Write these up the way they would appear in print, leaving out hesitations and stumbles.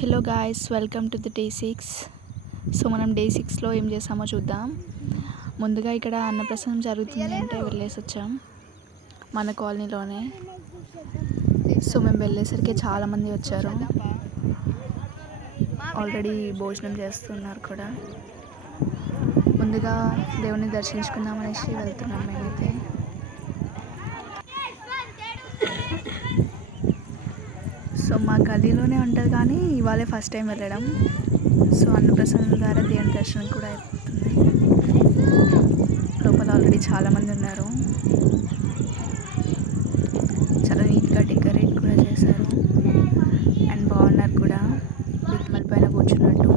Hello guys, welcome to the day 6. So మనం day 6లో ఏం చేసామో చూద్దాం. ముందుగా ఇక్కడ అన్నప్రసన్నం జరుగుతుంది అంటే వెళ్ళేసి వచ్చాం మన కాలనీలోనే. సో మేము వెళ్ళేసరికి చాలామంది వచ్చారు. ఆల్రెడీ భోజనం చేస్తున్నారు కూడా. ముందుగా దేవుని దర్శించుకుందాం అనేసి వెళ్తున్నాం మేమైతే. సో మా గదిలోనే ఉంటుంది కానీ ఇవాళే ఫస్ట్ టైం వెళ్ళడం. సో అన్నప్రసన్నం ద్వారా దేవుని దర్శనం కూడా అయిపోతుంది. లోపల ఆల్రెడీ చాలామంది ఉన్నారు. చాలా నీట్గా డెకరేట్ కూడా చేశారు అండ్ బాగున్నారు కూడా. విగ్మల్ పైన కూర్చున్నట్టు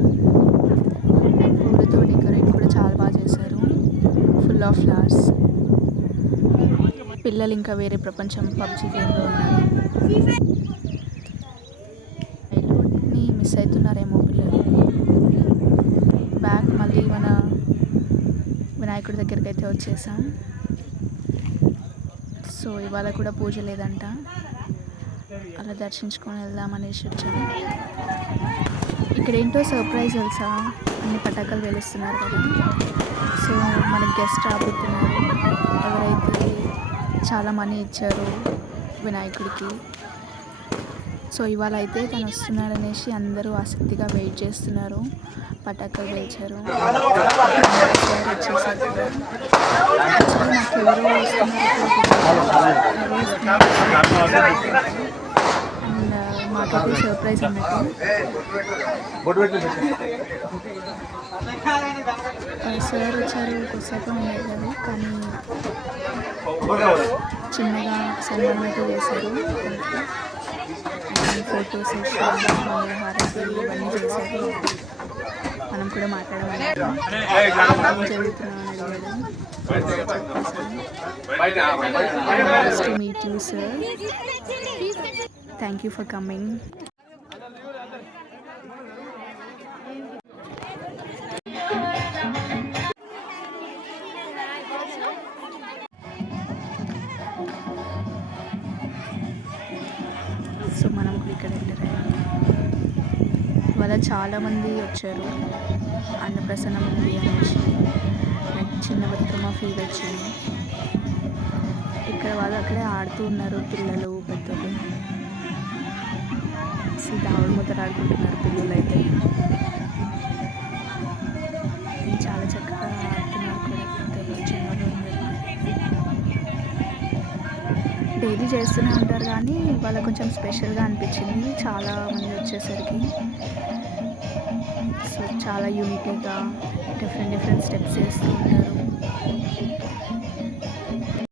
అండ్ పూలతో డెకరేట్ కూడా చాలా బాగా చేశారు. Full of flowers. పిల్లలు ఇంకా వేరే ప్రపంచం పబ్జీ గేమ్లో ఉన్నారు. మిస్ అవుతున్నారేమో పిల్లలు. బ్యాక్ మళ్ళీ మన వినాయకుడి దగ్గరికి అయితే వచ్చేసాం. సో ఇవాళ కూడా పూజ లేదంట, అలా దర్శించుకొని వెళ్దామనేసి వచ్చాము. ఇక్కడ ఏంటో సర్ప్రైజ్ తెలుసా, అన్ని పటాకులు వెలుస్తున్నారు కదా. సో మనకి గెస్ట్ రాబోతున్నారు, ఎవరైతే చాలా మనీ ఇచ్చారు వినాయకుడికి. సో ఇవాళ అయితే తను వస్తున్నాడు అనేసి అందరూ ఆసక్తిగా వెయిట్ చేస్తున్నారు. పటాకులు పేల్చారు. వచ్చేసారు కూడా. నాకు ఎవరు అండ్ మాకైతే సర్ప్రైజ్ అన్నట్టు. సార్ వచ్చారు, కొద్దిసేపు ఉన్నారు కదా, కానీ చిన్నగా సన్మానం అయితే చేశారు. ఫోటో సెషన్, హారతి ఇవన్నీ చేశారు. మనం కూడా మాట్లాడమని జరుగుతున్నామని అడిగారు. Nice to meet you sir, thank you for coming. So మనం ఇక్కడ ఎంటర్ అయ్యాము. ఇవాళ చాలామంది వచ్చారు. అన్నప్రసన్నం ఉంది అనేసి నాకు చిన్న బతుకమ్మ ఫీల్ వచ్చింది. ఇక్కడ వాళ్ళు అక్కడే ఆడుతూ ఉన్నారు, పిల్లలు పెద్దలు. దావుడు ముద్దలు ఆడుకుంటున్నారు పిల్లలు అయితే. చాలా చక్కగా ఆడుతున్నారు కూడా పెద్దలు చిన్నలు. డైలీ చేస్తూనే ఉంటారు కానీ ఇవాళ కొంచెం స్పెషల్గా అనిపించింది చాలా మంది వచ్చేసరికి. సో చాలా యూనిటీగా డిఫరెంట్ స్టెప్స్ చేస్తూ ఉంటారు.